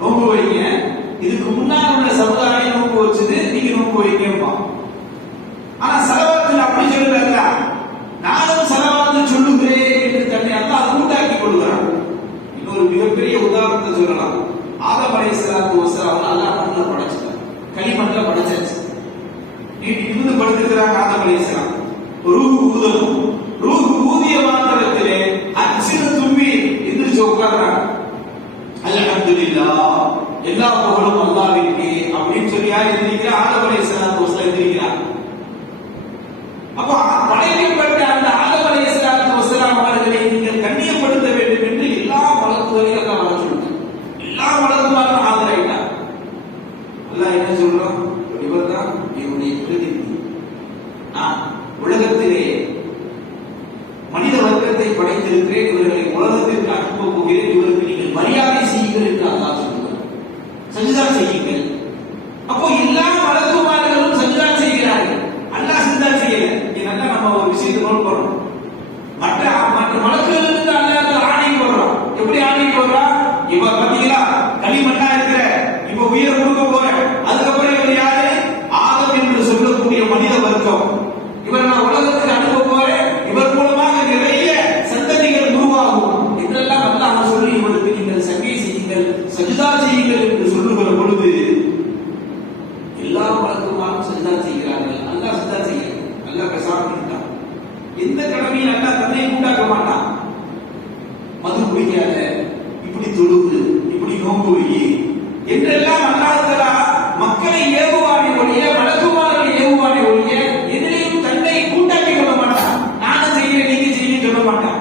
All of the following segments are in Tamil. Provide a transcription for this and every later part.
நோன்பு வைங்க, இதுக்கு முன்னால் உள்ள சமுதாயம் நோன்பு வச்சது, நீங்க நோன்பு வைங்கப்பா. ஆனா சலவாத்துல அப்படி சொல்லல, நானும் சலவாத்து சொல்லுகிறேன் என்று தன்னை அல்லாஹ் கூட்டாக்கி கொள்கிறான். இன்னொரு மிகப்பெரிய உதாரணத்தை சொல்லலாம். ஆதம் அலைஹிஸ்ஸலாத்து வஸலாம் அல்லாஹ் மண்ணில் படைச்சார், களிமண்ணில் படைச்சாச்சு. இருந்து படுத்துக்கிறாங்க ஆதம் அலைஹிஸ்ஸலாம். ரூஹ் ஊதணும், ரூஹ் ஊதிய மாத்திரத்திலே அச்சிறு தும்பி எந்திரிச்சு உட்கார்றாங்க. அல்ஹம்துலில்லாஹ், எல்லா புகழும் அல்லாஹ்விற்கு அப்படின்னு சொல்லி யார் எந்திரிக்கிறா? ஆதம் அலைஹிஸ்ஸலாத்து வஸலாம் எந்திரிக்கிறாங்க. அப்போ படைக்கப்பட்ட அந்த ஆதம் அலைஹிஸ்ஸலாத்து வஸலாம் அவர்களை நீங்கள் கண்ணியப்படுத்த வேண்டும் என்று எல்லா மலக்குகளையும் அல்லாஹ் வர சொல்றாங்க. எல்லா மலக்குமாரும் ஆதரவாயிட்டாங்க. அல்லாஹ் என்ன சொல்றான்? இவர்தான் என்னுடைய பிரதிநிதி. நான் உலகத்திலே மனித வர்க்கத்தை படைத்திருக்கிறேன், இவர்களை உலகத்திற்கு அனுப்ப போகிறேன், இவருக்கு நீங்கள் மரியாதை செய்யுங்கள் என்று அல்லாஹ் சொல்றார். சஜ்தா செய்யுங்கள். அப்போ எல்லா மலக்குமார்களும் சஜ்தா செய்கிறார்கள், அல்லாஹ் சஜ்தா செய்யல. இதெல்லாம் நம்ம ஒரு விஷயத்தை நோட் பண்ணணும். மற்ற மலக்குகளுக்கு அல்லாஹ் ஆணை போடுறான். எப்படி ஆணை போடுறான்? இவ பாத்தீங்களா களிமண்ணா இருக்கிற, இப்ப உயிர் கொடுக்க போற, அதுக்கப்புறம் இவர் யாரு? ஆதம் என்று சொல்லக்கூடிய மனித வர்க்கம். இவர் நான் உலகத்துக்கு அனுப்ப போறேன், இவர் மூலமாக நிறைய சந்ததிகள் உருவாகும் இதெல்லாம் அல்லாஹ் சொல்லி இவருக்கு நீங்கள் சங்கை செய்யுங்கள், சஜ்தா செய்யுங்கள் என்று சொல்லுகிற பொழுது எல்லா மலக்குமாரும் சஜ்தா செய்கிறார்கள். அல்லாஹ் சஜ்தா செய்யல, அல்லாஹ் பேசாம இருந்தான். எந்த கடமையும் அல்லாஹ் தன்னை கூட்டாக்க மாட்டான். மது குடிக்காத, இப்படி தொழுது, இப்படி நோன்பு வை என்றெல்லாம் அல்லாஹ் தஆலா மக்களை ஏவுவானே ஒழிய, மலக்குமார்களை ஏவுவானே ஒழிய எதிரையும் தன்னை கூட்டாக்கி கொள்ள மாட்டான். நானும் செய்கிறேன், நீங்க செய்ய சொல்ல மாட்டான்.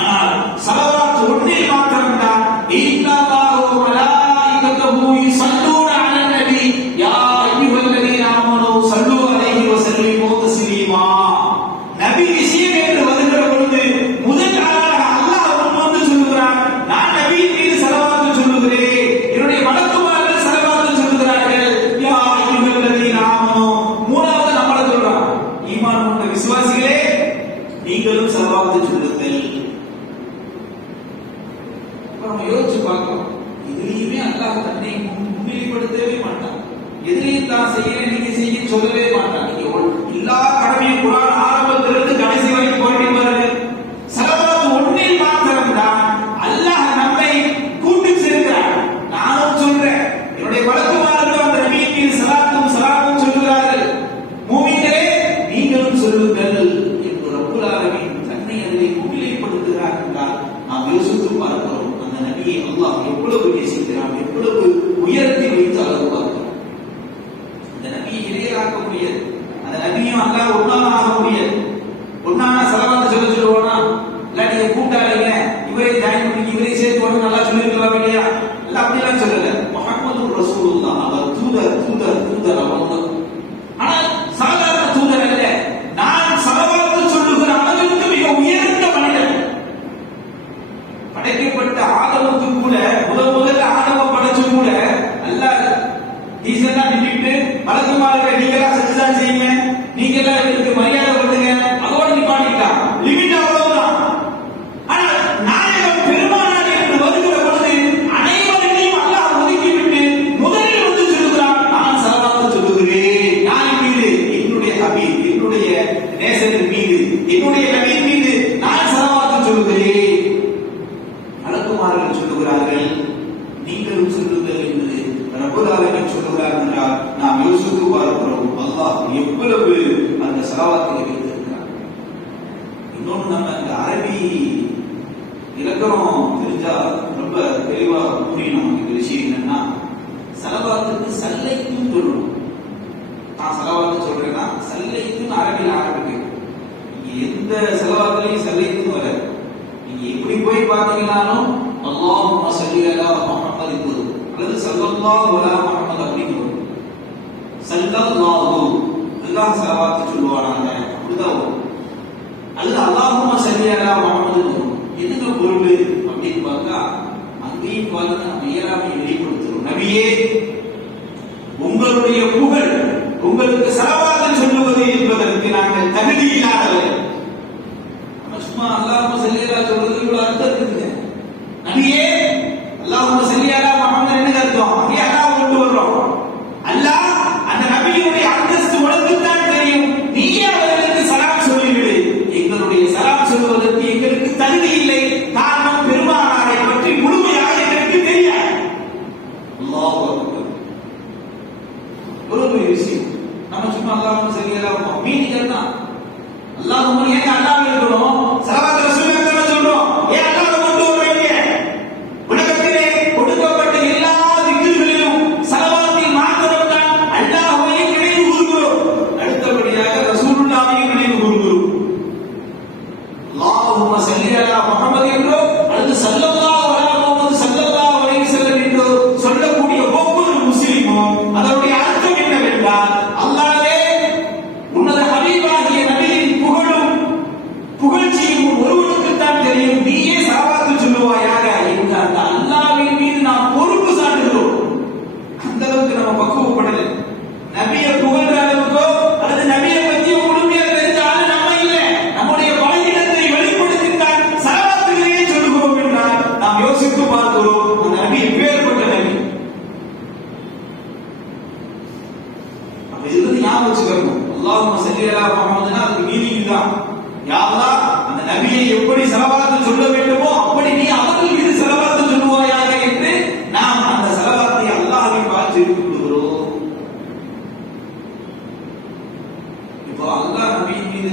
ஆனால் ஸலவாத் ஒன்றில் மாத்திரம்தான் இன்னல்லாஹு வ மலாயிகத்துஹு யுஸல்லூன அலன் நபி யா அய்யுஹல்லதீன ஆமனூ ஸல்லூ அலைஹி வ ஸல்லிமூ தஸ்லீமா. நபி விஷயம் என்று வருகிற பொழுது முதல் ஆளாக அல்லாஹ் வந்து சொல்லுகிறான், நான் நபியின் மீது ஸலவாத் சொல்லுகிறேன், என்னுடைய மலக்குமார்கள் ஸலவாத் சொல்லுகிறார்கள். யா அய்யுஹல்லதீன ஆமனூ, மூணாவது நம்மள சொல்றான், ஈமான் கொண்ட விசுவாசிகளே நீங்களும் ஸலவாத் சொல்லுங்கள். நம்ம யோசிச்சு பார்க்கணும், எதிரையுமே அல்லாஹ் தன்னை முன்னிலைப்படுத்தவே மாட்டான். எதிரையும் தான் செய்யறேன் நீங்க செய்ய சொல்லவே மாட்டான். நீங்க எல்லா கடமையும் குர்ஆன் ஆரம்பத்திலிருந்து கடைசி வரைக்கும் போயிட்டு பாருங்க. ஸலவாத் ஒன்றில் மாத்திரம்தான் அல்லாஹ் நம்மை கூட்டி சேர்க்கிறார். நானும் சொல்றேன், என்னுடைய மலக்குமார்கள் அந்த நபியின் மீது ஸலாத்தும் ஸலாமும் சொல்லுகிறார்கள். மூமின்களே நீங்களும் சொல்லுங்கள் என்று ரப்புல் ஆலமீன் தன்னை அதிலே முன்னிலைப்படுத்துகிறார் என்றால் நாம் யோசித்து பார்க்கிறோம். அந்த நபியை அல்லாஹ் எவ்வளவு நேசிக்கிறான், எவ்வளவு உயரத்தில் வைத்து அளவு பார்க்கிறோம். அந்த நபியை இறையாக்க முடியாது, அந்த நபியும் அல்லாஹ் ஒன்னாக ஆக முடியாது. ஒன்னான ஸலவாத் சொல்லுவானா? இல்ல நீங்க கூட்டாளிங்க, இவரே ஜாயின் பண்ணி இவரே சேர்த்து ஒன்று நல்லா சொல்லிருக்கலாம் இல்லையா? இல்ல அப்படிலாம் சொல்லல. முஹம்மது ரசூலுல்லாஹ், அவர் தூதர் தூதர் தூதர் அவ்வளவுதான். ஆனால் சாதாரண தூதர் அல்ல. நான் ஸலவாத் சொல்லுகிற அளவிற்கு மிக உயர்ந்த மனிதன். படைக்கப்பட்ட ஆதமுக்கு கூட முதல்ல ஆதம படைச்சு கூட அல்லாஹ் ஈசனா நின்னுட்டு மலக்குமார்களை நீங்களாம் சஜ்தா செய்யுங்க, நீங்களாம் இதற்கு மரியாதை பண்ணுங்க, அதோட நிப்பாட்டிட்டான். லிமிட் அவ்வளவுதான். ஆனால் நாயகம் பெருமானார் என்று வருகிற பொழுது அனைவரையும் அல்லாஹ் ஒதுக்கிவிட்டு முதலில் வந்து சொல்லுகிறான், நான் ஸலவாத் சொல்லுகிறேன். யாரின் மீது? என்னுடைய ஹபீப், என்னுடைய நேசரின் மீது, என்னுடைய நபியின் மீது நான் ஸலவாத் சொல்லுகிறேன். மலக்குமார்கள் சொல்லுகிறார்கள், நீங்களும் சொல்லுங்கள் என்று ரப்பல் ஆலமீன் சொல்லுகிறார் என்றால் நாம் யோசித்து பார்க்கிறோம், அல்லாஹ் எவ்வளவு அந்த ஸலவாத்தை வைத்திருக்கிறார். இன்னொன்று நம்ம இந்த அரபி இலக்கணம் தெரிஞ்சா ரொம்ப தெளிவா புரியணும். இந்த விஷயம் என்னன்னா, ஸலவாத்துக்கு சல்லைத்துன்னு சொல்லணும். நான் ஸலவாத்து சொல்றேன்னா சல்லைத்துன்னு அரபியில் ஆரம்பிக்கும். எந்த ஸலவாத்துலையும் சல்லைத்துன்னு வராது. நீங்க எப்படி போய் பாத்தீங்கன்னாலும் அல்லாஹும்ம ஸல்லி அலா முஹம்மது அல்லது ஸல்லல்லாஹு அலா முஹம்மது அப்படின்னு வரும். ஸல்லல்லாஹு அல்லாஹ் ஸலவாத் சொல்லுவானாங்க, அப்படிதான் வரும். அல்லது அல்லாஹும்ம ஸல்லி அலா முஹம்மது வரும். எதுக்கு பொருள் அப்படின்னு பார்த்தா அங்கேயும் பார்த்து நம்ம இயலாமை வெளிப்படுத்துறோம். நபியே உங்களுடைய புகழ், உங்களுக்கு ஸலவாத் சொல்லுவது என்பதற்கு நாங்கள் தகுதி இல்லாதவர்கள். சும்மா அல்லாஹும்ம ஸல்லி அலா சொல்றது இவ்வளவு அர்த்தம் இருக்குங்க. நபியே அல்லாஹும்ம ஸல்லி அலா முஹம்மது என்ன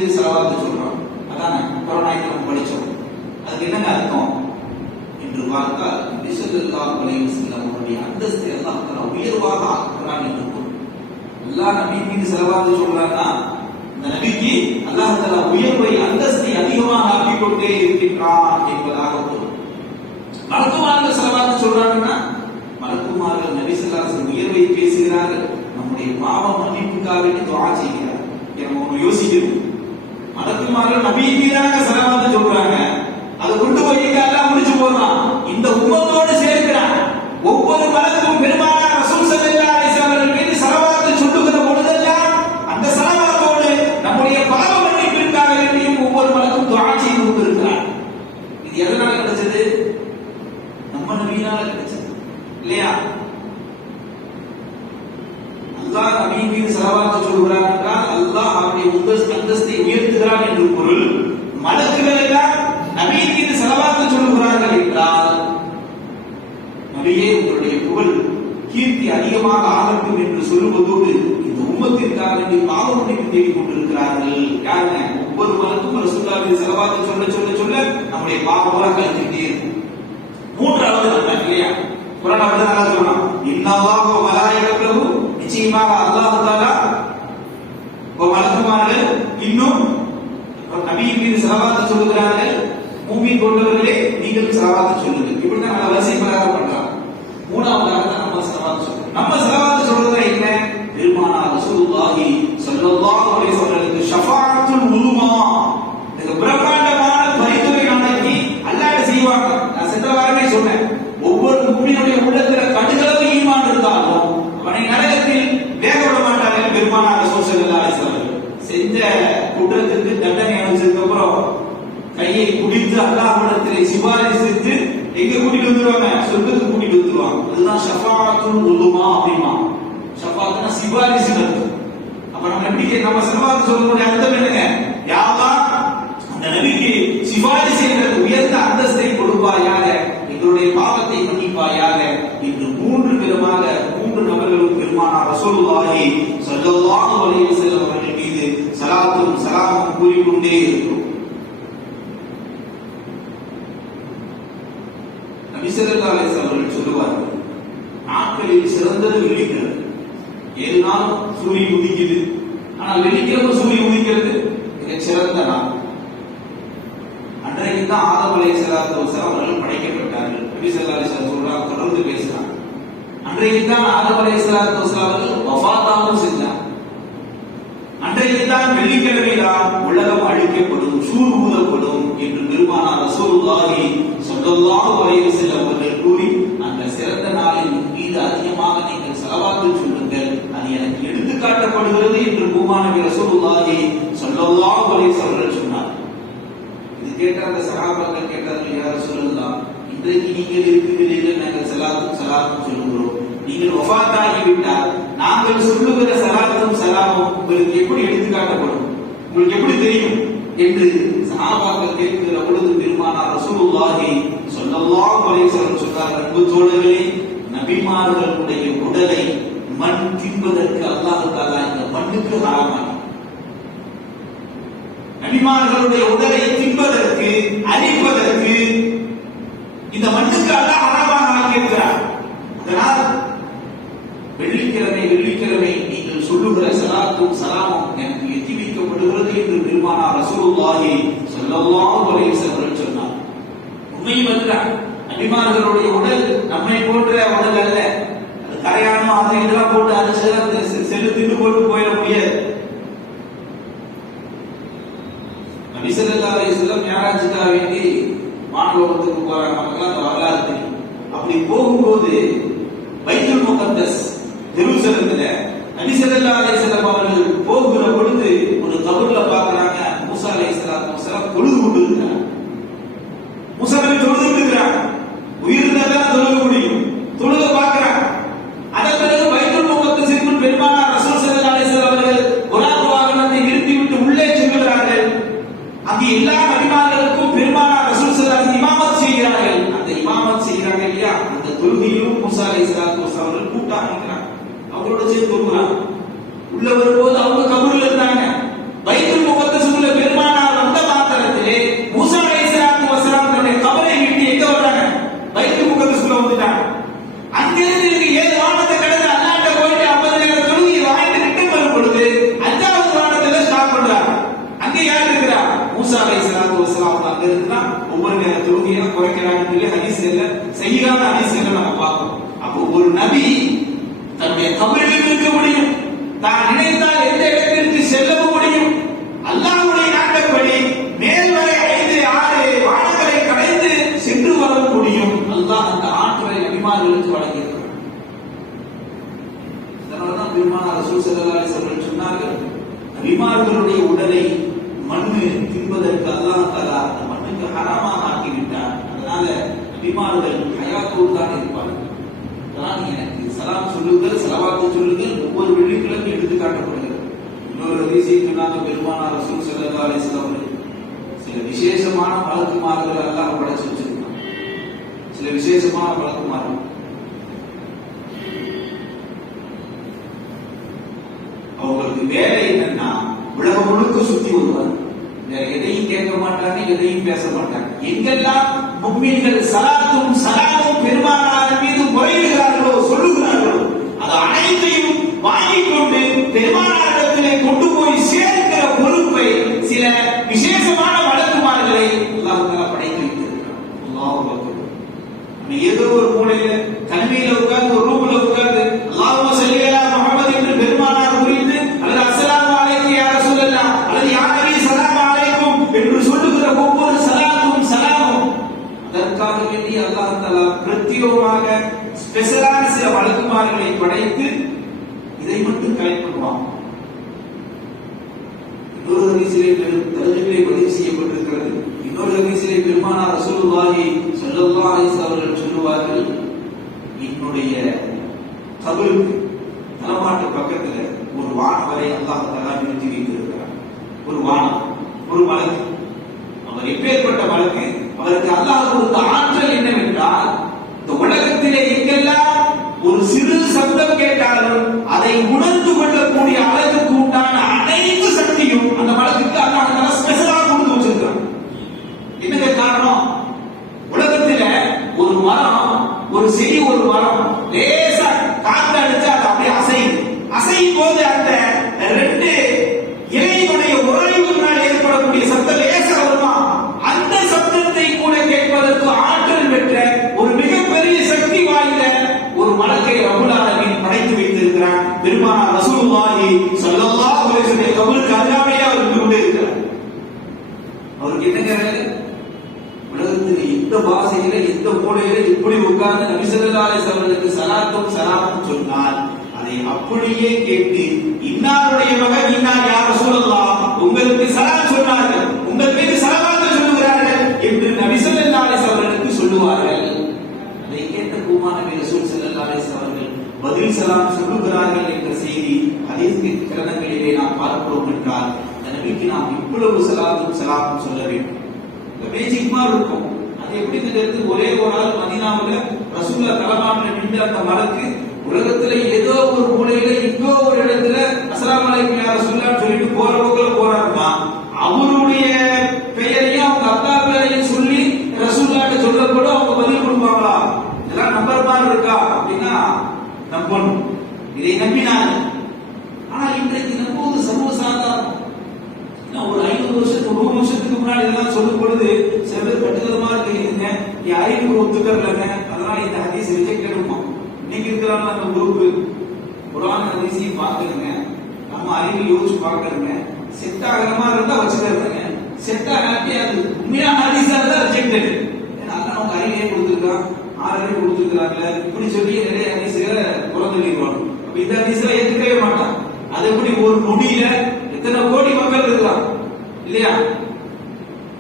மீது ஸலவாத் சொல்றோம். அதானே கொரோனாக்கு நம்ம படிச்சோம். அதுக்கு என்னங்க அர்த்தம் என்று பார்த்தால் நபி ஸல்லல்லாஹு அலைஹி வஸல்லம் அவருடைய அந்தஸ்தை அல்லாஹ் தஆலா உயர்வாக ஆக்குறான் என்று பொருள். அல்லாஹ் நபி மீது ஸலவாத் சொல்றான்னா அந்த நபிக்கு அல்லாஹ் தஆலா உயர்வை அந்தஸ்தை அதிகமாக ஆக்கிக் கொண்டே இருக்கின்றான் என்பதாக பொருள். மலக்குமார்கள் ஸலவாத் சொல்றாங்கன்னா மலக்குமார்கள் நபி ஸல்லல்லாஹு அலைஹி வஸல்லம் உயர்வை பேசுகிறார்கள், நம்முடைய பாவ மன்னிப்புக்காக வேண்டி துஆ செய்கிறார்கள். நம்ம யோசிக்கணும், மலக்குமார்கள் நபியின் மீதான ஸலவாத் சொல்றாங்க, அதை கொண்டு போய் அல்லாஹ் முடிச்சு போறான், இந்த உம்மத்தோடு சேர்க்கிறான். ஒவ்வொரு மலக்கும் பெருமானார் ரசூல் ஸல்லல்லாஹு அலைஹி வஸல்லம் மீது ஸலவாத் சொல்லுகிற பொழுதெல்லாம் அந்த ஸலவாத்தோடு நம்முடைய பாவ மன்னிப்பிற்காக வேண்டியும் ஒவ்வொரு மலக்கும் துஆ செய்து கொண்டிருக்கிறார். இது எதனால கிடைச்சது? நம்ம நபியினால கிடைச்சது இல்லையா? அல்லாஹ் நபி மீது ஸலவாத் சொல்கிறார் என்றால் அல்லாஹ் அவருடைய அந்தஸ்தை உயர்த்துகிறான் என்று பொருள். மலக்குகள் எல்லாம் நபி மீது ஸலவாத் சொல்கிறார்கள் என்றால் நபியே உங்களுடைய புகழ் கீர்த்தி அதிகமாக ஆகட்டும் என்று சொல்லுவதோடு இந்த உம்மத்திற்காக வேண்டி பாவ மன்னிப்பு தேடிக் கொண்டிருக்கிறார்கள். யாருங்க? ஒவ்வொரு மலக்கும் ரசூலுல்லாஹி மீது ஸலவாத் சொல்ல சொல்ல சொல்ல நம்முடைய பாவம் கழிந்துட்டே இருக்கும். மூன்றாவது நன்மை இல்லையா? குர்ஆன் வந்து நல்லா சொல்றான், இன்னல்லாஹு வ மலாயிகத்துஹு, நிச்சயமாக அல்லாஹ் தஆலா மலக்குமார்கள் இன்னும் நபியின் மீது ஸலவாத் சொல்லுகிறார்கள், மூமின் கொண்டவர்களே நீங்கள் ஸலவாத் சொல்லுங்கள். இப்படிதான் நல்ல வரிசை பிரகாரம் பண்றாங்க. மூணாவதாக நம்ம ஸலவாத் சொல்றோம். நம்ம ஸலவாத் சொல்றது என்ன? பெருமானார் ரசூலுல்லாஹி ஸல்லல்லாஹு அலைஹி வஸல்லம் ஷஃபாஅத்துல் உலுமா, இந்த பிரம்மாண்டமான பரிந்துரை நாளைக்கு அல்லாஹ் செய்வாங்க. நான் சென்ற வாரமே சொன்னேன், ஒவ்வொரு மூமினுடைய உள்ளத்துல கடுகளவு ஈமான் இருந்தாலும் அவனை நரகத்தில் வேக விட மாட்டார்கள். பெருமானார் ரசூல் ஸல்லல்லாஹு அலைஹி வஸல்லம் செஞ்ச குற்றத்திற்கு தண்டனை அனுபவிச்சதுக்கு அப்புறம் கையை குடித்து அல்லாஹ்விடத்திலே சிபாரிசு செஞ்சு எங்க கூட்டிட்டு வந்துருவாங்க? சொர்க்கத்துக்கு கூட்டிட்டு வந்துருவாங்க. அதுதான் ஷஃபாஅத்துல் உலுமா அப்படிமா. ஷஃபாஅத்னா சிபாரிசு அர்த்தம். அப்ப நம்ம எப்படி நம்ம ஸலவாத் சொல்றதுடைய அர்த்தம் என்னங்க? யா அல்லாஹ் அந்த நபிக்கு சிபாரிசு என்ற உயர்ந்த அந்தஸ்தை கொடுப்பாயாக, எங்களுடைய பாவத்தை மன்னிப்பாயாக என்று மூன்று விதமாக மூன்று நபர்களும் பெருமானார் ரசூலுல்லாஹி ஸல்லல்லாஹு அலைஹி வஸல்லம் அவர்கள் மீது ஸலாத்தும் ஸலாமும் கூறிக்கொண்டே இருக்கிறோம். நபி ஸல்லல்லாஹு அலைஹி வஸல்லம் அவர்கள் சொல்லுவார்கள், நாட்களில் சிறந்தது வெள்ளிக்கிழமை. 7 நாள் சூரியன் உதிக்குது, ஆனால் வெள்ளிக்கிழமை சூரியன் உதிக்கிறது மிகச் சிறந்த நாள். அன்றைக்கு தான் ஆதம் அலைஹிஸ்ஸலாத்து வஸலாம் அவர்கள் படைக்கப்பட்டார்கள். நபி ஸல்லல்லாஹு அலைஹி வஸல்லம் சொல்றாங்க, தொடர்ந்து பேசுறாங்க. அன்றைக்கு தான் ஆதம் அலைஹிஸ்ஸலாத்து வஸலாம் அவர்கள் வஃபாத்தாகவும் செஞ்சாங்க. அன்றைக்கு தான் வெள்ளிக்கிழமை தான் உலகம் அழிக்கப்படும், சூர் ஊதப்படும் என்று பெருமானார் ரசூலுல்லாஹி ஸல்லல்லாஹு அலைஹி வஸல்லம் அவர்கள் கூறி, அந்த சிறந்த நாளில் மீது அதிகமாக நீங்கள் ஸலவாத் சொல்லுங்கள், அது எனக்கு எடுத்து காட்டப்படுகிறது என்று பெருமானார் ரசூலுல்லாஹி ஸல்லல்லாஹு அலைஹி வஸல்லம் சொன்னார். இது கேட்ட அந்த சஹாபாக்கள் கேட்டார்கள், யா ரசூலல்லாஹ், இன்றைக்கு நீங்கள் இருக்கிறீர்கள், நாங்கள் ஸலாத்தும் சொல்லுகிறோம், நீங்கள் வஃபாத்தாகிவிட்டால் நாங்கள் சொல்லுகிற ஸலாத்தும் ஸலாமும் உங்களுக்கு எப்படி எடுத்துக்காட்டப்படும், உங்களுக்கு எப்படி தெரியும் என்று சஹாபாக்கள் கேட்கிற பொழுது பெருமானார் ரசூலுல்லாஹி ஸல்லல்லாஹு அலைஹி வஸல்லம் சொன்னார், அன்பு தோழர்களே, நபிமார்களுடைய உடலை மண் தின்பதற்கு அல்லாஹ் தஆலா இந்த மண்ணுக்கு ஹராமாக்கி, நபிமார்களுடைய உடலை தின்பதற்கு அழிப்பதற்கு இந்த மண்ணுக்கு அல்லாஹ் ஹராமாக ஆக்கியிருக்கிறார். அதனால் வெள்ளிக்கிழமை நீங்கள் சொல்லுகிற ஸலாத்தும் ஸலாமும் எனக்கு எத்தி வைக்கப்படுகிறது என்று பெருமானார் ரசூலுல்லாஹி ஸல்லல்லாஹு அலைஹி வஸல்லம் சொன்னார். உண்மையும் அதுதான், நபிமார்களுடைய உடல் நம்மை போன்ற உடல் அல்ல. அது கரையானமா அதை இதெல்லாம் போட்டு அதை செலுத்திட்டு போட்டு போயிட முடியாது. நபி ஸல்லல்லாஹு அலைஹி வஸல்லம் மிஅராஜுக்காக வேண்டி வானலோகத்துக்கு போறாங்க. நமக்கெல்லாம் அந்த வரலாறு தெரியும். அப்படி போகும்போது பைத்துல் முகத்தஸ் ஜெருசலத்துல நபி ஸல்லல்லாஹு அலைஹி வஸல்லம் அவர்கள் போகிற பொழுது ஒரு கபர்ல பார்க்கறாங்க, மூசா அலைஹிஸ்ஸலாத்து வஸலாம் தொழுது கொண்டிருக்கிறாங்க. மூசா நபி தொழுது இருக்கிறாங்க, உயிர்தான் தொழுக முடியும், தொழுக பார்க்கறாங்க. அதன் பிறகு பைத்துல் முகத்தஸிற்கு பெருமானார் ரசூல் ஸல்லல்லாஹு அலைஹி வஸல்லம் அவர்கள் புராக் வாகனத்தை நிறுத்திவிட்டு உள்ளே செல்கிறார்கள். அங்கு எல்லா நபிமார்களுக்கும் பெருமானார் ரசூல் ஸல்லல்லாஹு அலைஹி வஸல்லம் இமாமத் செய்கிறார்கள். அந்த இமாமத் செய்கிறாங்க இல்லையா, அந்த தொழுகையும் மூசா அலைஹிஸ்ஸலாத்து வஸலாம் அவர்கள் கூட்டாக இருக்கிறாங்க, அவங்களோட சேர்ந்து தொழுகிறாங்க. உள்ள வரும்போது அவங்க கபூர்ல இருந்தாங்க. பைத்துல் முகத்தஸுக்குள்ள ஒரு நபி தன்னுடைய கபரிலும் இருக்க முடியும், தான் நினைத்தால் எந்த இடத்திற்கு செல்லவும் முடியும். அல்லாஹ்வுடைய நாட்டப்படி மேல் வரை 5 6 வானங்களை கடைந்து சென்று வரவும் முடியும். அல்லாஹ் அந்த ஆற்றலை நபிமார்களுக்கு வழங்கியிருக்கிறார். அதனால்தான் பெருமானார் ரசூல் ஸல்லல்லாஹு அலைஹி வஸல்லம் சொன்னார்கள், நபிமார்களுடைய உடலை மண்ணு தின்பதற்கு அல்லாஹ் தஆலா அந்த மண்ணுக்கு ஹராமாக ஆக்கிவிட்டார். அதனால நபிமார்கள் ஹயாத்தோடு தான் இருப்பார்கள். அதனால் எனக்கு சலாம் சொல்லுங்கள், ஸலவாத்து சொல்லுங்கள் ஒவ்வொரு வெள்ளிக்கிழமையும் எடுத்து காட்டப்படுகிறது. இன்னொரு ஹதீஸில் சொன்னாங்க, பெருமானார் ரசூல் ஸல்லல்லாஹு அலைஹி வஸல்லம் சில விசேஷமான பழக்குமார்கள் அல்லாஹ் படைச்சு வச்சிருக்காங்க. சில விசேஷமான பழக்குமார்கள் அவங்களுக்கு வேலை என்னன்னா உலகம் முழுக்க சுத்தி வருவாங்க. எதையும் கேட்க மாட்டாங்க, எதையும் பேச மாட்டாங்க. எங்கெல்லாம் முஃமின்கள் ஸலாத்தும் ஸலாமும் பெருமானார் மீது முறையிடுகிறார்களோ சொல்லுகிறார்களோ அது அனைத்தையும் வாங்கிக் கொண்டு பெருமானாரிடத்திலே கொண்டு போய் சேர்க்கிற பொறுப்பை சில விசேஷமான வழக்குமார்களை அல்லாஹ் தஆலா படைத்து வைத்திருக்கிறார். அல்லாஹ் அக்பர். ஏதோ ஒரு மூலையில தனிமையில உட்கார்ந்து ஒரு ரூம்ல உட்கார்ந்து அல்லாஹும்ம ஸல்லி அலா முஹம்மது என்று பெருமானார் குறித்து அல்லது அஸ்ஸலாமு அலைக்கும் யா ரசூலல்லாஹ் அல்லது யா நபி ஸலாமு அலைக்கும் என்று சொல்லுகிற ஒவ்வொரு ஸலாத்தும் ஸலாமும் அதற்காக வேண்டி அல்லாஹ் தஆலா பிரத்யேகமாக ஸ்பெஷலான சில வழக்குமார்களை படைத்து இதை மட்டும் கலெக்ட் பண்ணுவாங்க. இன்னொரு ஹதீஸிலே தர்ஜுமையிலே பதிவு செய்யப்பட்டிருக்கிறது. இன்னொரு ஹதீஸிலே பெருமானார் ரசூலுல்லாஹி ஸல்லல்லாஹு அலைஹி வஸல்லம் சொல்லுவார்கள், என்னுடைய கபருக்கு தலமாட்டு பக்கத்துல ஒரு வானம் வரை அல்லாஹ் தஆலா நிறுத்தி வைத்திருக்கிறார். ஒரு வானம், ஒரு மலக்கு. அவர் எப்பேற்பட்ட மலக்கு? அவருக்கு அல்லாஹ் கொடுத்த ஆற்றல் என்னவென்றால், இந்த உலகத்திலே எங்கெல்லாம் ஒரு சிறு சப்தம் கேட்டாலும் அதை உணர்ந்து கொள்ளக்கூடிய அளவுக்கு உண்டான அனைத்து சக்தியும் அந்த மலக்குக்கு அல்லாஹ் தஆலா ஸ்பெஷலாக கொடுத்து வச்சிருக்கிறார். என்னங்க காரணம்? உலகத்தில ஒரு மரம், ஒரு செடி, ஒரு மரம் லேசா காத்து அடிச்சா அது அப்படியே அசையும். அசையும் போது அந்த 2 இலையினுடைய உராய்வினால் ஏற்படக்கூடிய சத்தம் லேசா வருமா? அந்த சத்தத்தை கூட கேட்பதற்கு ஆற்றல் பெற்ற ஒரு மிகப்பெரிய சக்தி வாய்ந்த ஒரு மலக்கை ரப்புல் ஆலமீன் படைத்து வைத்திருக்கிறார். பெருமானார் ரசூலுல்லாஹி ஸல்லல்லாஹு அலைஹி வஸல்லம் கபருக்கு அருகாமையே அவர் இருந்து கொண்டே இருக்கிறார். அவருக்கு என்னங்க உலகத்தில் எந்த பாசையில எந்த மூலையில எப்படி உட்கார்ந்து நபி ஸல்லல்லாஹு அலைஹி வஸல்லம் ஸலாத்தும் ஸலாமும் சொன்னால் அதை அப்படியே கேட்டு இன்னாருடைய மகன் இன்னார் யா ரசூலல்லாஹ் உங்களுக்கு ஸலாம் சொன்னார்கள், உங்கள் மீது ஸலவாத் சொல்லுகிறார்கள் என்று நபி ஸல்லல்லாஹு அலைஹி வஸல்லம் சொல்லுவார்கள். அதை கேட்ட பூமான நபி ரசூல் ஸல்லல்லாஹு அலைஹி வஸல்லம் பதில் ஸலாம் சொல்லுகிறார்கள் என்ற செய்தி ஹதீஸ் கிரந்தங்களிலே நாம் பார்க்கிறோம் என்றால் அந்த நபிக்கு நாம் இவ்வளவு ஸலாத்தும் ஸலாமும் சொல்ல வேண்டும். மேஜிக் மாதிரி இருக்கும். அது எப்படி தெரிஞ்சது? ஒரே ஒரு நாள் மதீனாவுல ரசூலுல்லாஹ் தலமாட்டில் நின்று அந்த மலக்கு உலகத்துல ஏதோ ஒரு மூலையில இங்கோ ஒரு இடத்துல அஸ்ஸலாமு அலைக்கும் யா ரசூலுல்லாஹ் சொல்லிட்டு போற போக்குல போறாருன்னா அவருடைய பெயரையும் அவங்க அப்பா பெயரையும் சொல்லி ரசூலுல்லாஹ் சொல்லப்பட அவங்க பதில் கொடுப்பாங்களா? இதெல்லாம் நம்பர் மாதிரி இருக்கா அப்படின்னா நம்பணும். இதை நம்பினாங்க. ஆனா இன்றைக்கு நம்புவது சர்வசாதாரணம். ஒரு 500 வருஷத்துக்கு 100 வருஷத்துக்கு முன்னாடி இதெல்லாம் சொல்லும் பொழுது சில பேர் கட்டுதலமா இருக்குங்க, யாரையும் ஒத்துக்கறலங்க, அதெல்லாம் இந்த ஹதீஸ் ரிஜெக்டட் இருக்கும். இன்னைக்கு இருக்கிறாங்க அந்த குரூப் குர்ஆன் ஹதீஸையும் பார்க்கறங்க, நம்ம அறிவு யோசிச்சு பார்க்கறங்க, செட் ஆகிற மாதிரி இருந்தா வச்சுக்கிறதுங்க, செட் ஆகாட்டி அது உண்மையான ஹதீஸா இருந்தா ரிஜெக்டட். ஏன்னா அல்லாஹ் அவங்க அறிவையே கொடுத்துருக்கான், ஆறவே கொடுத்துருக்காங்க. இப்படி சொல்லி நிறைய ஹதீஸ்களை புறந்தள்ளிடுவாங்க. அப்ப இந்த ஹதீஸ்ல ஏத்துக்கவே மாட்டான். அது எப்படி ஒரு நொடியில எத்தனை கோடி மக்கள் இருக்கலாம் இல்லையா?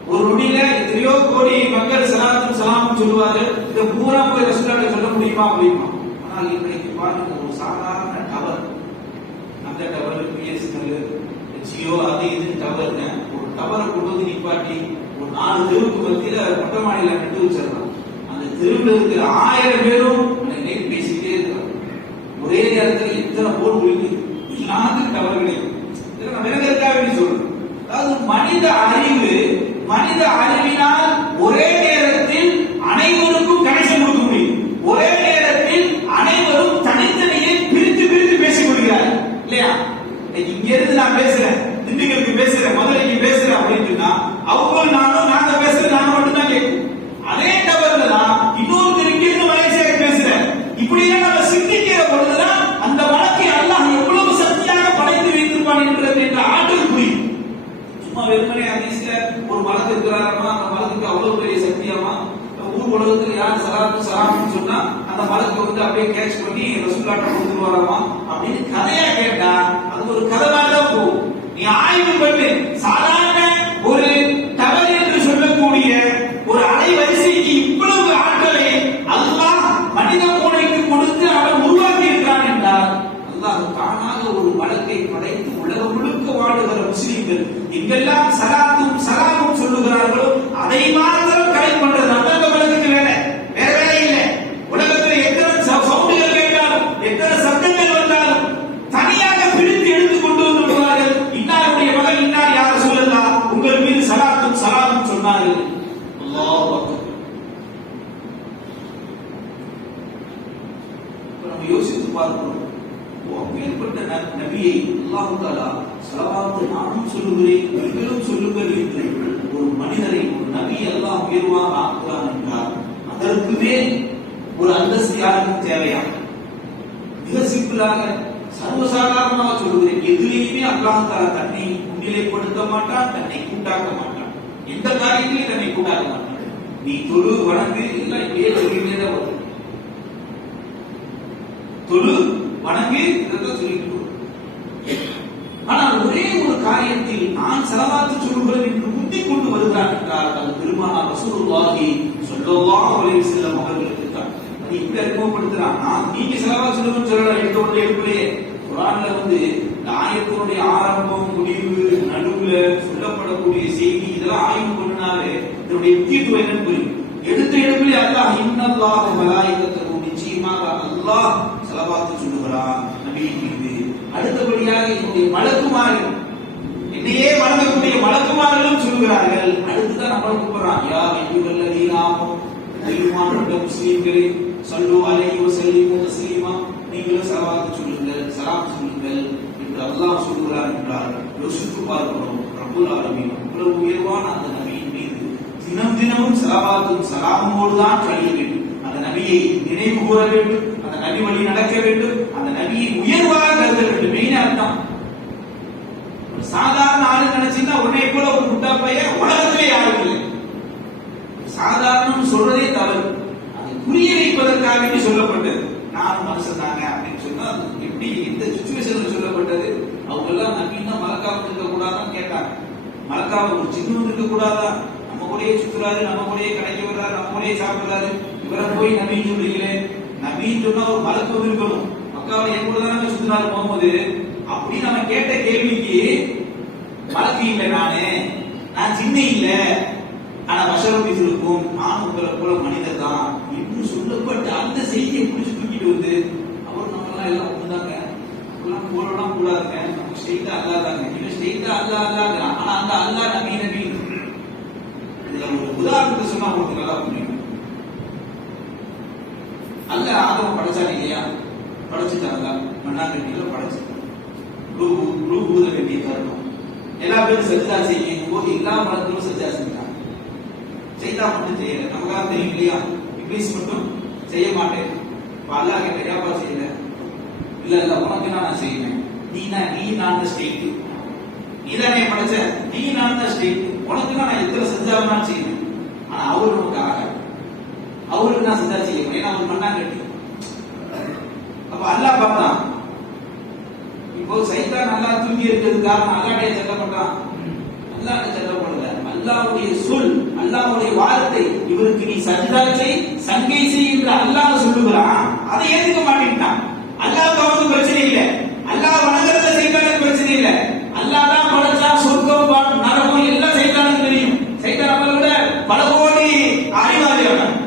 ஒரு நொடியில எத்தனையோ கோடி மக்கள் ஸலாத்தும் ஸலாமும் சொல்லுவார்கள். இதை பூரா போய் ரசூலுல்லாஹ் சொல்ல முடியுமா? முடியுமா? ஆனால் இன்றைக்கு பாருங்க, ஒரு சாதாரண டவர், அந்த டவர் பிஎஸ்என்எல் ஜியோ அது இது டவர்ங்க, ஒரு டவரை கொண்டு வந்து நிப்பாட்டி ஒரு 4 தெருவுக்கு மத்தியில மொட்டை மாடியில நட்டு வச்சிடலாம். அந்த தெருவில் இருக்கிற 1000 பேரும் பேசிக்கிட்டே இருக்கிறாங்க. ஒரே நேரத்தில் எத்தனை போர் குளிக்கு எல்லாத்துக்கும் டவர் கிடைக்கும். சொல்றேன். அதாவது மனித அறிவினால் ஒரே நேரத்தில் அனைவருக்கும் கனெக்ஷன் கொடுக்க முடியும். ஒரே நேரத்தில் அனைவரும் தனித்தனியே பிரித்து பிரித்து பேசிக் கொள்கிறார்கள் இல்லையா? இங்க இருந்து நான் பேசுறேன், திண்டுக்கலுக்கு பேசுறேன், மதுரைக்கு பேசுறேன் அப்படின்னு சொன்னா அவங்க நாங்க பேசுறேன், நான் மட்டும் தான் கேட்கும். அதே டவர்ல தான் இன்னொரு இங்கிருந்து மலேசியாவுக்கு பேசுறேன். இப்படி நம்ம சிந்திக்கிற பொழுதுதான் அந்த மலக்கை அல்லாஹ் எவ்வளவு சக்தியாக படைத்து வைத்திருப்பான் என்ற ஆற்றல் புரியும். சும்மா வெறுமனே ஹதீஸ்ல ஒரு மலக்கு இருக்கிறாரமா, அந்த மலக்குக்கு அவ்வளவு பெரிய சக்தியாமா, ஊர் உலகத்துல யார் சலாத்து சலாம்னு சொன்னா அந்த மலக்கு வந்து அப்படியே கேட்ச் பண்ணி ரசூலுல்லாஹ் கொடுத்துருவாராமா அப்படின்னு கதையா கேட்டா அது ஒரு கதை தான் போகும். நீ ஆய்வு பண்ணு. சாதாரண ஒரு டவர் என்று சொல்லக்கூடிய ஒரு அலைவரிசைக்கு இவ்வளவு ஆற்றலை அல்லாஹ் மனித மூளைக்கு கொடுத்து அவன் உருவாக்கி இருக்கிறான் என்றால் அல்லாஹ் தானாக ஒரு மலக்கை படைத்து உலகம் முழுக்க வாழுகிற முஸ்லிம்கள் எங்கெல்லாம் சலாத்தும் சலாமும் சொல்லுகிறார்களோ அதை மாத்திரம் கலெக்ட் பண்றது அந்த மலக்குக்கு வேலை, வேற வேலை இல்லை. உலகத்தில் எத்தனை சவுண்டுகள் கேட்டாலும் எத்தனை சப்தங்கள் வந்தாலும் தனியாக பிரித்து எடுத்து கொண்டு வந்து விடுவார்கள். இன்னாருடைய மகன் இன்னார் யார் சொல்லலாம் உங்கள் மீது சலாத்தும் சலாமும் சொன்னார்கள். அல்லாஹ் அக்பர். நம்ம யோசித்து பார்க்கிறோம், அப்பேற்பட்ட நபியை அல்லாஹ் தஆலா ஸலவாத்து நானும் சொல்லுகிறேன் நீங்களும் சொல்லுங்கள் என்று ஒரு மனிதரை ஒரு நபி அல்லாஹ் உயர்வாக ஆக்குகிறான் என்றால் அதற்குமே ஒரு அந்தஸ்து யாருக்கும் தேவையா? மிக சிம்பிளாக சர்வசாதாரணமாக சொல்லுகிறேன், எதிலேயுமே அல்லாஹ் தஆலா தன்னை முன்னிலைப்படுத்த மாட்டான், தன்னை கூட்டாக்க மாட்டான். எந்த காரியத்திலையும் தன்னை கூட்டாக்க மாட்டான். நீ தொழு வணங்கு எல்லாம் இப்படியே சொல்லிட்டே தான் வரும். தொழு வணங்கு இதெல்லாம் சொல்லிட்டு. ஆனால் ஒரே ஒரு காரியத்தில் நான் ஸலவாத்து சொல்லுகிறேன் என்று முந்திக் கொண்டு வருகிறான் என்றால் அது பெருமானார் ரசூலுல்லாஹி ஸல்லல்லாஹு அலைஹி வஸல்லம் அவர்களுக்கு தான். அது இப்படி அறிமுகப்படுத்துறான். நீங்க ஸலவாத்து சொல்லுங்கன்னு சொல்லலாம். எடுத்தோடனே எடுக்கலையே குர்ஆன்ல வந்து ஆயத்தினுடைய ஆரம்பம் முடிவு நடுவுல சொல்லப்படக்கூடிய செய்தி இதெல்லாம் ஆய்வு பண்ணினாலே இதனுடைய முக்கியத்துவம் என்னன்னு புரியும். எடுத்த எடுப்பிலே அல்லாஹ் இன்னல்லாஹ மலாயிகத்தஹு நிச்சயமாக அல்லாஹ் ஸலவாத்து சொல்லுகிறான் நபியின் மீது. அடுத்தபடியாக என்னுடைய மலக்குமார்கள் என்னையே வணங்கக்கூடிய மலக்குமார்களும் சொல்கிறார்கள். அடுத்துதான் நம்மளை கூப்பிடுறான், யா அய்யுஹல்லதீன ஆமனு முஸ்லிம்களே ஸல்லு அலைஹி வஸல்லிமு தஸ்லீமா, நீங்களும் ஸலவாத் சொல்லுங்கள், சலாம் சொல்லுங்கள் என்று அல்லாஹ் சொல்கிறார் என்றால் யோசித்து பார்க்கிறோம். ரப்பல் ஆலமீன் அவ்வளவு உயர்வான அந்த நபியின் மீது தினம் தினமும் ஸலவாத்தும் சலாமோடு தான் கழிய வேண்டும். அந்த நபியை நினைவு கூற வேண்டும், அந்த நபி வழி நடக்க வேண்டும், அந்த நபியை உயர்வாக கருத வேண்டும். மெயினா தான் சாதாரண ஆளு நினைச்சீங்கன்னா உடனே போல ஒரு முட்டா பையன் உலகத்திலே யாரும் இல்லை. சாதாரணம் சொல்றதே தவறு. அது புரிய வைப்பதற்காக சொல்லப்பட்டது. நான் மனுஷன் தாங்க அப்படின்னு சொன்னா எப்படி எந்த சுச்சுவேஷன்ல சொல்லப்பட்டது? அவங்க எல்லாம் நபின்னா மலக்காம இருக்க கூடாதான் கேட்டாங்க. மலக்காம ஒரு சின்ன இருக்க கூடாதா? நம்ம கூடயே சுத்துறாரு, நம்ம கூடயே கடைக்கு வர்றாரு, நம்ம கூடயே சாப்பிடுறாரு, இவரை போய் நபின்னு சொல்றீங்களே. நபின்னு சொன்னா ஒரு மலக்கு இருக்கணும். மக்காவை என் கூட தானே சுத்தினாரு போகும்போது. அப்படி நம்ம கேட்ட கேள்விக்கு மலக்கு இல்லை, நான் சின்ன இல்ல, ஆனா வசரப்பி இருக்கும், நான் உங்களை போல மனிதர் தான் என்று சொல்லப்பட்ட அந்த செய்தியை பிடிச்சு தூக்கிட்டு வந்து அவர் நம்ம எல்லாம் ஒண்ணுதாங்க, அப்படிலாம் போடலாம் கூடாதுங்க, நம்ம ஸ்ட்ரெயிட்டா அல்லாதாங்க, இவன் ஸ்ட்ரெயிட்டா அல்லாதாங்க. ஆனா அந்த அல்லா நபி நபி இதுல ஒரு உதாரணத்தை சொன்னா உங்களுக்கு நல்லா புரியும். அல்ல ஆதம் படைச்சாங்க இல்லையா? படைச்சுட்டாங்க, மண்ணாங்கட்டியில படைச்சுட்டாங்க. ரூபூத வேண்டிய தருணம் எல்லா பேரும் சஜ்ஜா செய்யும் போது எல்லா மலர்களும் சஜ்ஜா செஞ்சாங்க. செய்தா மட்டும் செய்யல. நமக்காக தெரியும் இல்லையா? இப்ளீஸ் மட்டும் செய்ய மாட்டேன். அல்லாஹ் கிட்ட ஏப்பா செய்யல? இல்ல இல்ல உனக்கு நான் செய்வேன். நீ நான் ஸ்டேட், நீ தானே படைச்ச, நீ நான் தான் ஸ்டேட், உனக்கு நான் எத்தனை செஞ்சாலும் செய்வேன். ஆனா அவரு நமக்காக அவருக்கு நான் சஜ்ஜா செய்யணும். ஏன்னா அவர் மண்ணாங்கட்டி. அப்ப அல்லாஹ் பார்த்தான். இப்போ சைத்தான் நல்லா தூங்கி இருக்கிறது காரணம் அல்லாஹ்வுடைய சட்டப்பட்டான். அல்லாஹ்வுடைய சட்டப்படல, அல்லாஹ்வுடைய சொல், அல்லாஹ்வுடைய வார்த்தை. இவருக்கு நீ சஜ்தா செய், சங்கை செய் என்று அல்லாஹ் சொல்லுகிறான். அதை ஏத்துக்க மாட்டேன்ட்டான். அல்லாஹ் அவனுக்கு பிரச்சனை இல்லை, அல்லாஹ் வணங்குறத சைத்தானுக்கு பிரச்சனை இல்லை. அல்லாஹ் தான் படைச்சா, சொர்க்கம் நரகம் எல்லாம் சைத்தானுக்கு தெரியும். சைத்தான் நம்மளை விட பல கோடி அறிவாளி அவன்.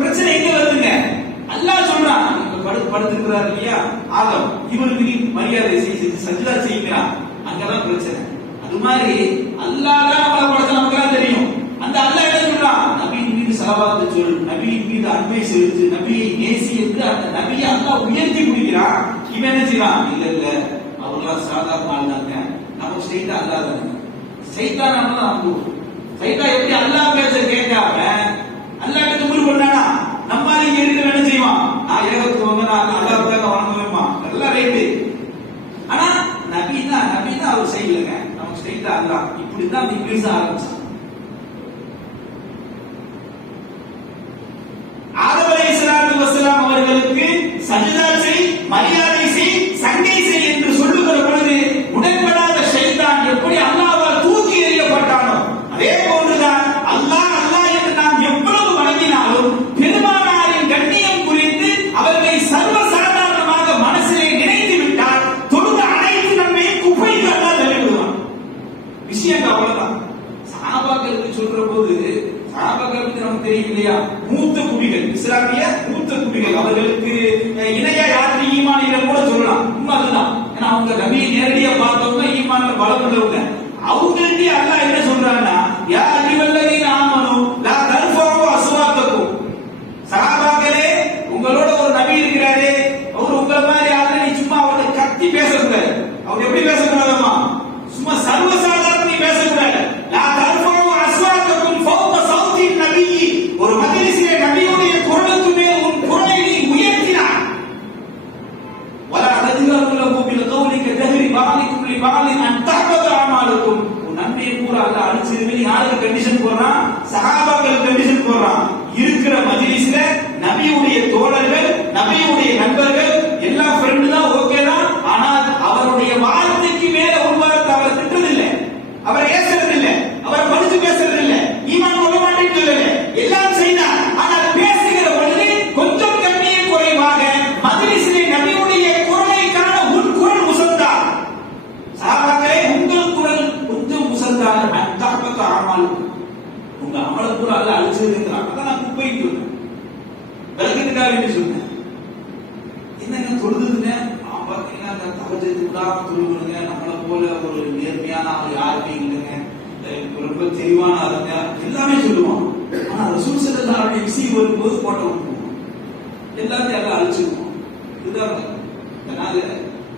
பிரச்சனை எங்க வருதுங்க? அல்லாஹ் சொல்றான், படுத்திருக்கிறார் இல்லையா ஆதம், இவருக்கு நீ மரியாதை செய்து சஜ்தா செய்கிறான். அங்கதான் பிரச்சனை. அது மாதிரி அல்லாஹ் தான் நம்மளை படைச்சா நமக்கு தெரியும். அந்த அல்லாஹ் என்ன சொல்றான்? நபியின் மீது ஸலவாத்து சொல், நபியின் மீது அன்பை செலுத்து, நபியை நேசி என்று அந்த நபியை அல்லாஹ் உயர்த்தி பிடிக்கிறான். இவன் என்ன செய்வான்? இல்ல இல்ல அவங்களாம் சாதாரண ஆள் தாங்க, நம்ம ஸ்ட்ரெயிட்டா அல்லாஹ் தாங்க. சைத்தான் நம்ம தான் அனுப்புவோம். சைத்தான் எப்படி அல்லாஹ் பேச கேட்காம அல்லாஹ் கிட்ட முடி பண்ணானா நம்மால இங்க இருக்கிற என்ன செய்வான்? நான் ஏகத்துவங்க, நான் அல்லாஹ்வுக்காக வணங்குவேமா, எல்லாம் ரைட்டு. ஆனா நபினா அவர் செய்யலங்க, நம்ம ஸ்ட்ரைட்டா அல்லாஹ். இப்படிதான் அந்த இப்ளீஸ் ஆரம்பிச்சான். ஆதம் அலைஹிஸ்ஸலாத்து வஸ்ஸலாம் அவர்களுக்கு சஜ்தா செய், மரியாதை செய், சங்கை செய் என்று சொல்லுகிற பொழுது உடன்படாத ஷைத்தான் எப்படி அல்லாஹ்வால் தூக்கி எறியப்பட்டானோ அதே போன்றுதான் அல்லாஹ் அல்லாஹ் என்று நாம் எவ்வளவு வணங்கினாலும் பெருமானாரின் கண்ணியம் குறித்து அவர்களை சர்வசாதாரணமாக மனசிலே நினைத்து விட்டால் தொழுத அனைத்து நன்மையும் குப்பைக்கு அல்லாஹ் தள்ளிவிடுவான். விஷயம் அவ்வளவுதான். சஹாபாக்களுக்கு சொல்ற போது சஹாபாக்கள் பத்தி நமக்கு தெரியும் இல்லையா? மூத்த குடிகள், இஸ்லாமிய மூத்த குடிகள். அவர்களுக்கு இணையா யாருக்கு ஈமான் இல்லை கூட சொல்லலாம். உண்மை அதுதான். ஏன்னா அவங்க நபியை நேரடியா பார்த்தவங்க, ஈமான்ல பலம் உள்ளவங்க. அவங்கள்ட்ட அல்லாஹ் என்ன சொல்றாங்கன்னா, யா அய்யுஹல்லதீன ஆமனூ லா தர்ஃபஉ அஸ்வாத்தக்கும். சஹாபாக்களே, உங்களோட ஒரு நபி இருக்கிறாரே, அவர் உங்களை மாதிரி ஆளு, நீ சும்மா அவரை கத்தி பேசக்கூடாது. அவர் எப்படி பேசக்கூடாதம்மா? சும்மா சர்வசாதாரண நீ பேசக்கூடாது. லா தர்ஃபஉ அஸ்வாத்தக்கும் ஃபௌக சௌத்தின் நபி. ஒரு மஜ்லிஸிலே நபியுடைய குரலுக்கு மேல் உன் குரலை நீ உயர்த்தினாய். வலா தஜ்ஹரு லஹு பில் கௌலி கஜஹரி பஅலிக்கும் லி பஅலின் அன் தஹபத அமாலுக்கும். உன் நன்மையை பூரா அல்லாஹ் அழிச்சிருவேன். யாருக்கு கண்டிஷன் போடுறான்? சஹாபாக்களுக்கு கண்டிஷன் போடுறான். இருக்கிற மஜ்லிஸ்ல நபியுடைய தோழர்கள், நபியுடைய நண்பர்கள் எல்லாம் ஃப்ரெண்ட் தான், ஓகே தான். ஆனால் அவருடைய வார்த்தைக்கு மேல ஒரு வார்த்தை அவரை திட்டதில்லை, அவரை ஏசுறதில்லை, அவரை மதித்து பேசுறதில்லை, ஈமான் கொள்ள மாட்டேன்னு சொல்லல, எல்லாம் செய்தார். ஆனால் பேசுகிற பொழுது கொஞ்சம் கண்ணிய குறைவாக மஜ்லிஸிலே நபியுடைய குரலை காண உன் குரல் உசந்தார். சஹாபாக்களே, உங்கள் குரல் கொஞ்சம் உசந்தார். அத்தஹபத அமாலுக்கும், உங்க அமல பூரா அல்லாஹ் அழிச்சிருக்கிறான். அதான் நான் குப்பைன்னு சொன்னேன், விளக்கத்துக்காக வேண்டி சொன்னேன். என்னங்க தொழுதுங்க பாத்தீங்கன்னா, அந்த தவஜத்து விடாம தொழுவுங்க, நம்மளை போல ஒரு நேர்மையான ஆள் யாருமே இல்லைங்க, ரொம்ப தெளிவான ஆளுங்க, எல்லாமே சொல்லுவான். ஆனா ரசூல் ஸல்லல்லாஹு அலைஹி விஷயம் வரும்போது போட்ட விட்டுருவோம், எல்லாத்தையும் எல்லாம் அழிச்சிருவோம். இதுதான். அதனால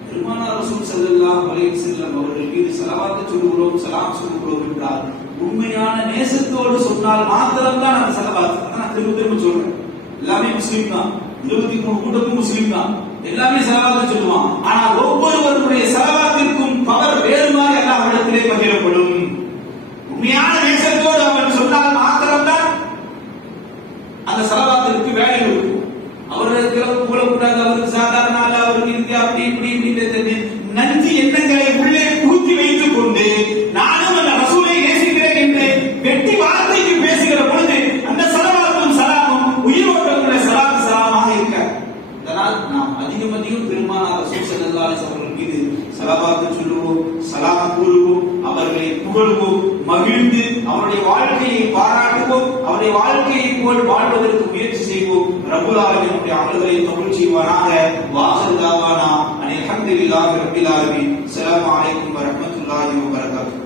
பெருமானார் ரசூல் ஸல்லல்லாஹு அலைஹி வஸல்லம் அவர்கள் மீது ஸலவாத் சொல்லுகிறோம், சலாம் சொல்லுகிறோம் என்றால் உண்மையான நேசத்தோடு சொன்னால் மாத்திரம்தான் அந்த ஸலவாத். நான் திரும்ப திரும்ப சொல்றேன், எல்லாமே முஸ்லீம் தான், 23 கூட்டமும் முஸ்லீம் தான், எல்லாமே ஸலவாத் சொல்லுவான். ஆனால் ஒவ்வொருவருடைய ஸலவாத்திற்கும் பவர் வேறு மாதிரி அல்லாஹ்விடத்திலே பகிரப்படும். உண்மையான நேசத்தோடு அவன் சொன்னால் மாத்திரம்தான் அந்த ஸலவாத்திற்கு வேல்யூ இருக்கும். அவர்களுக்கு புகழக்கூடாது, அவருக்கு சாதாரண ஆள், அவருக்கு இருக்கு, அப்படி இப்படி இப்படி நன்றி எண்ணங்களை உள்ளே பூத்தி வைத்துக் கொண்டு நானும் அந்த ரசூலை நேசிக்கிறேன் என்று வெட்டி வார்த்தைக்கு பேசுகிற பொழுது அந்த ஸலவாத்தும் சலாமும் உயிரோட்டமுள்ள ஸலாத் சலாமாக இருக்க. அதனால் நாம் அதிகம் பெருமானார் ரசூல் ஸல்லல்லாஹு அலைஹி வஸல்லம் மீது ஸலவாத் சொல்லுவோம், சலாம் கூறுவோம், அவர்களை புகழுவோம், மகிழ்ந்து அவருடைய வாழ்க்கையை பாராட்டுவோம், அவருடைய வாழ்க்கையை போல் வாழ்வதற்கு முயற்சி செய்வோம். ரப்பல் ஆலமீன் நம்முடைய அமல்களை கபூல் செய்வானாக. வாஹிர் தாவானா அல்ஹம்துலில்லாஹி ரப்பில் ஆலமீன். அஸ்ஸலாமு அலைக்கும் வரஹ்மத்துல்லாஹி வபரகாத்துஹு.